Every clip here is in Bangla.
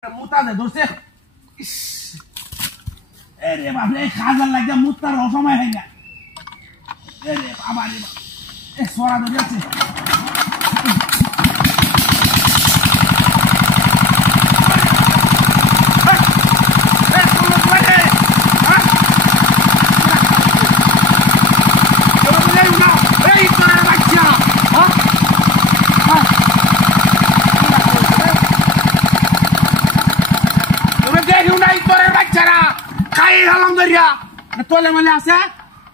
मुता दे दोस्ते अरे बाप रे खाजल लग गया मुत्ता रो समय है क्या अरे बाबा रे ए सोरा दो जाते তোলে মানে আছে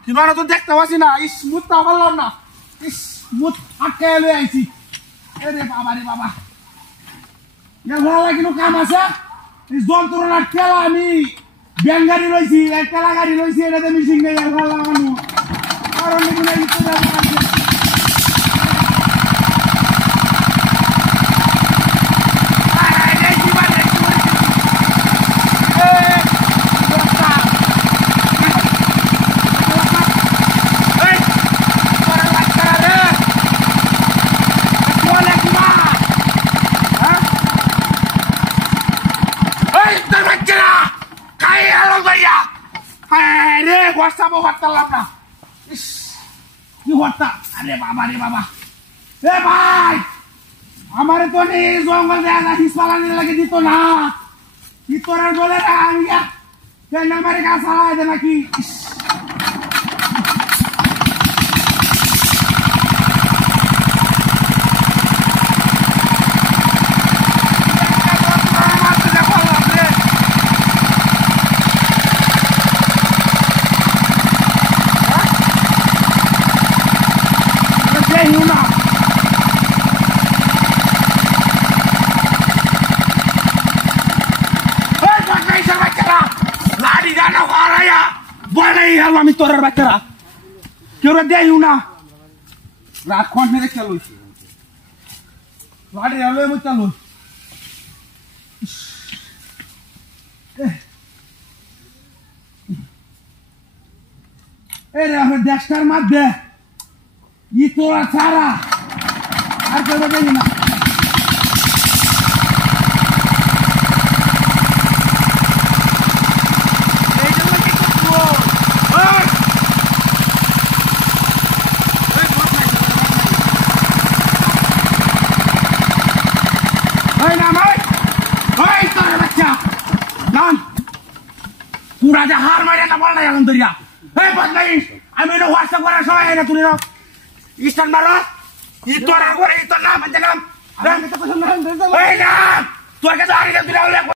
কিমানো তো দেখতে পাচ্ছি না স্মুথ তা বললাম না স্মুথ আটকে লই আইছি আরে বাবা রে বাবা ইয়া ভালো লাগিনো কাম আছে এই যন্ত্রণা ঠেলা আমি ব্যান গাড়ি লইছি এক ঠেলা গাড়ি লইছি এটাতে মিশিং নেই আর ভালো লাগানো কারণ এগুলো ইতো ব্যবহার আছে WhatsApp hotel apa? Ini hotel, ada baba nih baba. Bye. Amare tuh nih zongal deh ada hispalan ini lagi di tona. Di tona boleh dah ya. Dan mereka salah ada lagi. Boleh ya lami torar bacara. Kira dia yuna. Rakon mere chalu. Ladi ya lo chalu. Re dekar madde. Itora cara. Ar kira dia yuna. Pura jahar mana nak bola yang anturia. Hei patlain, kami nak WhatsApp orang sama yang nak tulis. Istan barat, itu orang gua itu nama macam. Dan kita pesan nama. Hei nam, tuan kita hari ini tidak boleh.